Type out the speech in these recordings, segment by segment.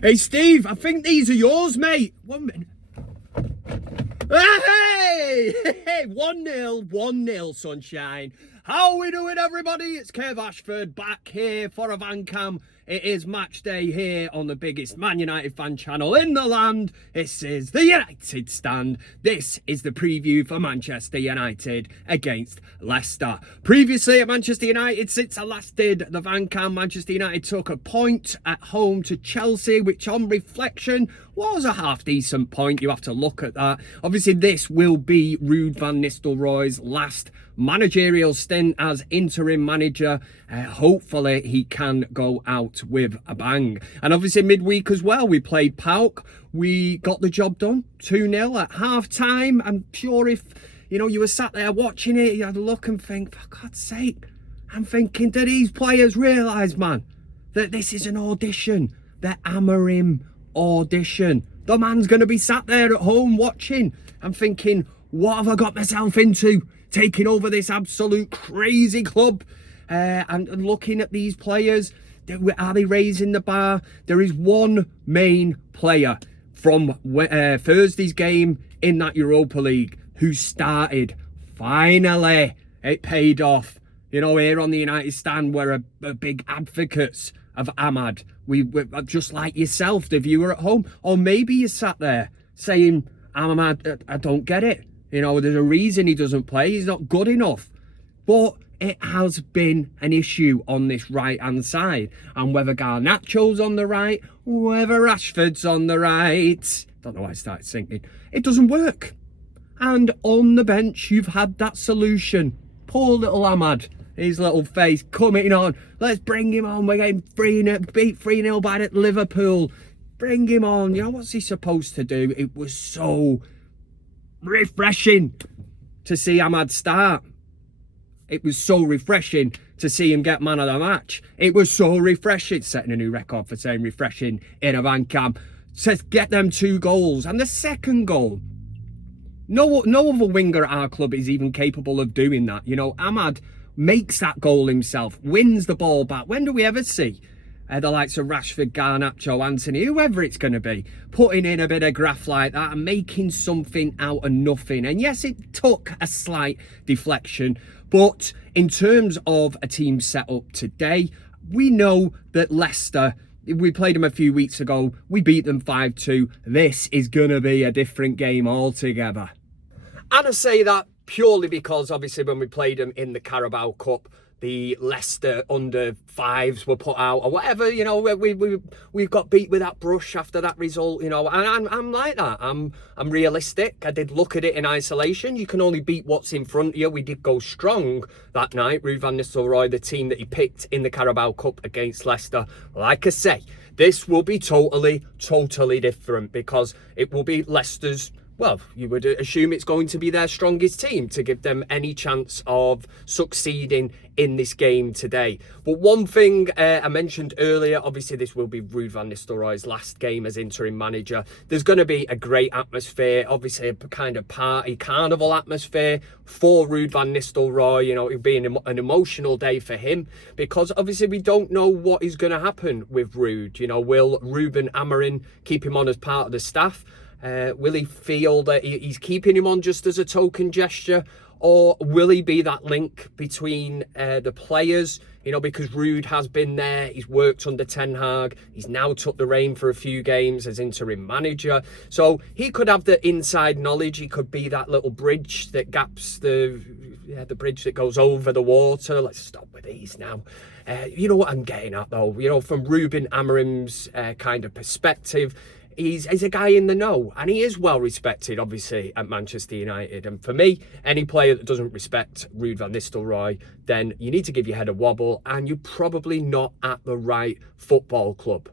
Hey, Steve, I think these are yours, mate. 1 minute. Hey! 1-0, 1-0, sunshine. How are we doing, everybody? It's Kev Ashford back here for a Van Cam. It is match day here on the biggest Man United fan channel in the land. This is the United Stand. This is the preview for Manchester United against Leicester. Previously at Manchester United, since I last did the Van Cam, Manchester United took a point at home to Chelsea, which on reflection was a half-decent point. You have to look at that. Obviously, this will be Ruud van Nistelrooy's last managerial stint as interim manager. Hopefully he can go out with a bang. And obviously midweek as well, we played PAOK. We got the job done, 2-0 at half time. I'm sure if you were sat there watching it, you had to look and think, for God's sake, I'm thinking, do these players realise, man, that this is an audition, the Amorim audition? The man's going to be sat there at home watching and thinking, what have I got myself into? Taking over this absolute crazy club, and looking at these players. Are they raising the bar? There is one main player from Thursday's game in that Europa League who started. Finally, it paid off. Here on the United Stand, we're a big advocates of Ahmad. We're just like yourself, the viewer at home. Or maybe you sat there saying, Ahmad, I don't get it. There's a reason he doesn't play. He's not good enough. But it has been an issue on this right-hand side. And whether Garnacho's on the right, whether Rashford's on the right, don't know why I started singing, it doesn't work. And on the bench, you've had that solution. Poor little Ahmad, his little face coming on. Let's bring him on. We're getting beat 3-0 by Liverpool. Bring him on. What's he supposed to do? It was so refreshing to see Ahmad start. It was so refreshing to see him get man of the match. It was so refreshing, setting a new record for saying refreshing in a Van Cam, to get them 2 goals. And the second goal, no other winger at our club is even capable of doing that. Ahmad makes that goal himself, wins the ball back. When do we ever see the likes of Rashford, Garnacho, Anthony, whoever it's going to be, putting in a bit of graft like that and making something out of nothing? And yes, it took a slight deflection, but in terms of a team set up today, we know that Leicester, we played them a few weeks ago, we beat them 5-2. This is going to be a different game altogether. And I say that purely because obviously when we played them in the Carabao Cup, the Leicester under 5s were put out or whatever, we got beat with that brush after that result, and I'm like that. I'm realistic. I did look at it in isolation. You can only beat what's in front of you. We did go strong that night. Ruud van Nistelrooy, the team that he picked in the Carabao Cup against Leicester. Like I say, this will be totally different because it will be Leicester's, well, you would assume it's going to be their strongest team to give them any chance of succeeding in this game today. But one thing I mentioned earlier, obviously this will be Ruud van Nistelrooy's last game as interim manager. There's going to be a great atmosphere, obviously a kind of party, carnival atmosphere for Ruud van Nistelrooy. It'll be an emotional day for him because obviously we don't know what is going to happen with Ruud. Will Ruben Amorim keep him on as part of the staff? Will he feel that he's keeping him on just as a token gesture, or will he be that link between the players? Because Ruud has been there, he's worked under Ten Hag, he's now took the reign for a few games as interim manager, so he could have the inside knowledge. He could be that little bridge that gaps the bridge that goes over the water. Let's stop with these now. You know what I'm getting at though, from Ruben Amorim's kind of perspective, he's a guy in the know, and he is well respected, obviously, at Manchester United. And for me, any player that doesn't respect Ruud van Nistelrooy, then you need to give your head a wobble, and you're probably not at the right football club.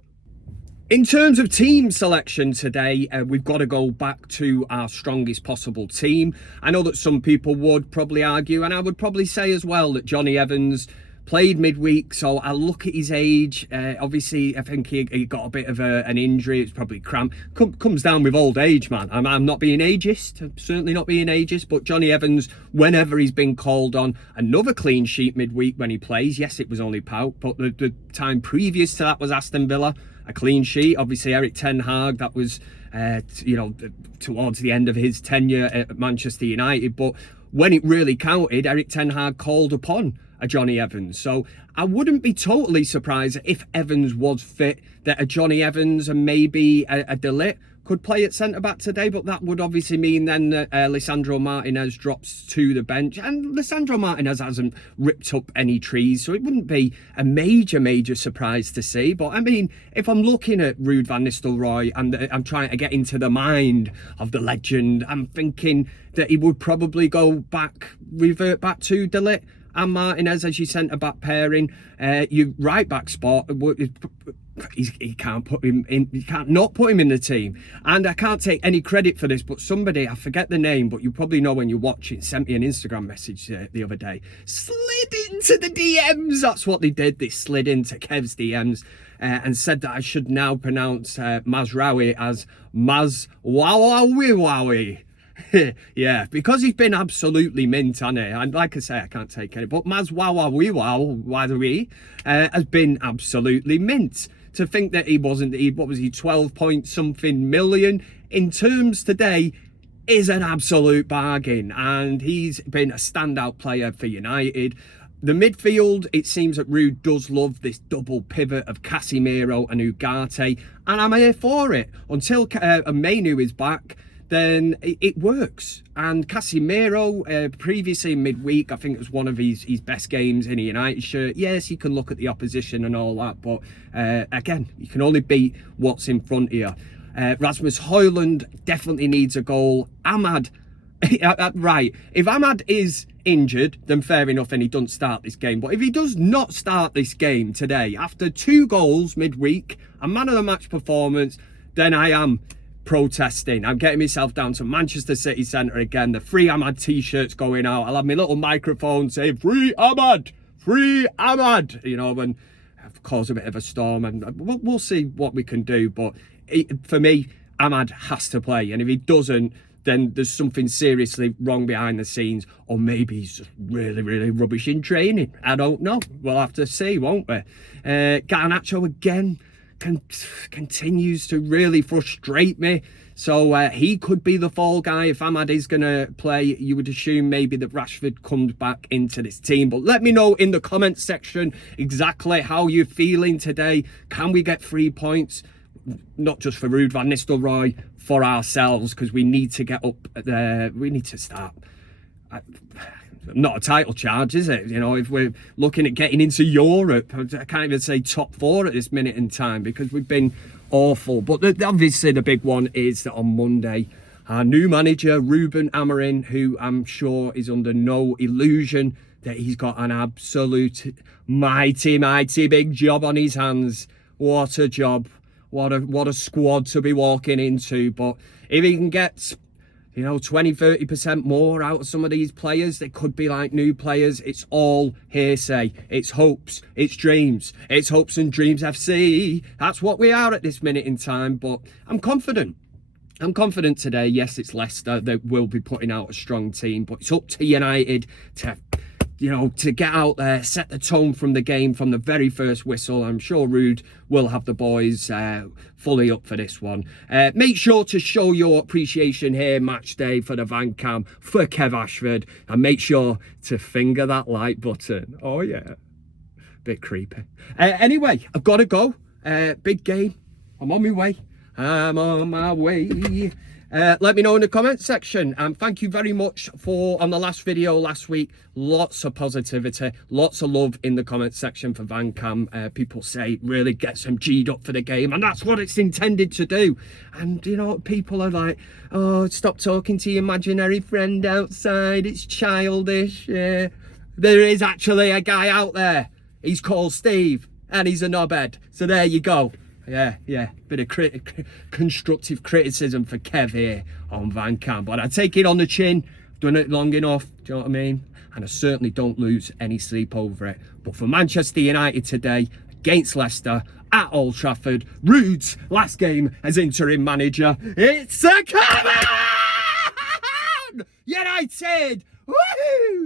In terms of team selection today, we've got to go back to our strongest possible team. I know that some people would probably argue, and I would probably say as well, that Jonny Evans played midweek, so I look at his age. Obviously, I think he got a bit of an injury. It's probably cramp. Comes down with old age, man. I'm not being ageist. I'm certainly not being ageist. But Jonny Evans, whenever he's been called on, another clean sheet midweek when he plays. Yes, it was only PAOK, but the time previous to that was Aston Villa a clean sheet. Obviously, Eric Ten Hag, that was, towards the end of his tenure at Manchester United. But when it really counted, Eric Ten Hag called upon a Johnny Evans. So I wouldn't be totally surprised if Evans was fit, that a Johnny Evans and maybe a De Ligt could play at centre-back today, but that would obviously mean then that Lisandro Martinez drops to the bench, and Lisandro Martinez hasn't ripped up any trees, so it wouldn't be a major surprise to see. But I mean, if I'm looking at Ruud van Nistelrooy and I'm trying to get into the mind of the legend, I'm thinking that he would probably revert back to De Ligt and Martinez as your centre-back pairing. Your right-back spot, he can't put him in. You can't not put him in the team. And I can't take any credit for this, but somebody, I forget the name, but you probably know when you watch it, sent me an Instagram message the other day. Slid into the DMs. That's what they did. They slid into Kev's DMs and said that I should now pronounce Mazraoui as Mazwawawiwawi. Yeah, because he's been absolutely mint, hasn't he? And like I say, I can't take any, but Mazwawawiwawi has been absolutely mint. To think that he wasn't, what was he, 12 point something million in terms today is an absolute bargain, and he's been a standout player for United. The midfield, it seems that Ruud does love this double pivot of Casemiro and Ugarte, and I'm here for it. Until Menu is back, then it works. And Casemiro, previously in midweek, I think it was one of his best games in a United shirt. Yes, you can look at the opposition and all that, but again, you can only beat what's in front of you. Rasmus Højlund definitely needs a goal. Ahmad, right, if Ahmad is injured, then fair enough, and he doesn't start this game. But if he does not start this game today, after 2 goals midweek, a man of the match performance, then I am protesting. I'm getting myself down to Manchester City Centre again. The Free Ahmad t-shirts going out. I'll have my little microphone saying Free Ahmad, Free Ahmad, and cause a bit of a storm, and we'll see what we can do. But for me, Ahmad has to play, and if he doesn't, then there's something seriously wrong behind the scenes, or maybe he's just really rubbish in training. I don't know. We'll have to see, won't we? Garnacho again continues to really frustrate me. So he could be the fall guy. If Ahmad is going to play, you would assume maybe that Rashford comes back into this team. But let me know in the comments section exactly how you're feeling today. Can we get 3 points? Not just for Ruud van Nistelrooy, for ourselves, because we need to get up there. We need to start. Not a title charge, is it? If we're looking at getting into Europe, I can't even say top 4 at this minute in time, because we've been awful. But obviously the big one is that on Monday, our new manager, Ruben Amorim, who I'm sure is under no illusion that he's got an absolute mighty big job on his hands. What a job. What a squad to be walking into. But if he can get 20-30% more out of some of these players, they could be like new players. It's all hearsay. It's hopes. It's dreams. It's hopes and dreams FC. That's what we are at this minute in time. But I'm confident. I'm confident today. Yes, it's Leicester. They will be putting out a strong team, but it's up to United to get out there, set the tone from the game from the very first whistle. I'm sure Ruud will have the boys fully up for this one. Make sure to show your appreciation here, match day, for the Van Cam, for Kev Ashford, and make sure to finger that like button. Oh yeah, bit creepy. Anyway, I've got to go. Big game. I'm on my way. I'm on my way. Let me know in the comment section. Thank you very much on the last video last week. Lots of positivity, lots of love in the comment section for Van Cam. People say really gets them G'd up for the game, and that's what it's intended to do. And people are like, oh, stop talking to your imaginary friend outside, it's childish. There is actually a guy out there. He's called Steve, and he's a knobhead. So there you go. Yeah, bit of constructive criticism for Kev here on Van Cam, but I take it on the chin. Done it long enough, do you know what I mean? And I certainly don't lose any sleep over it. But for Manchester United today, against Leicester, at Old Trafford, Ruud's last game as interim manager, it's a come on! United! Woohoo!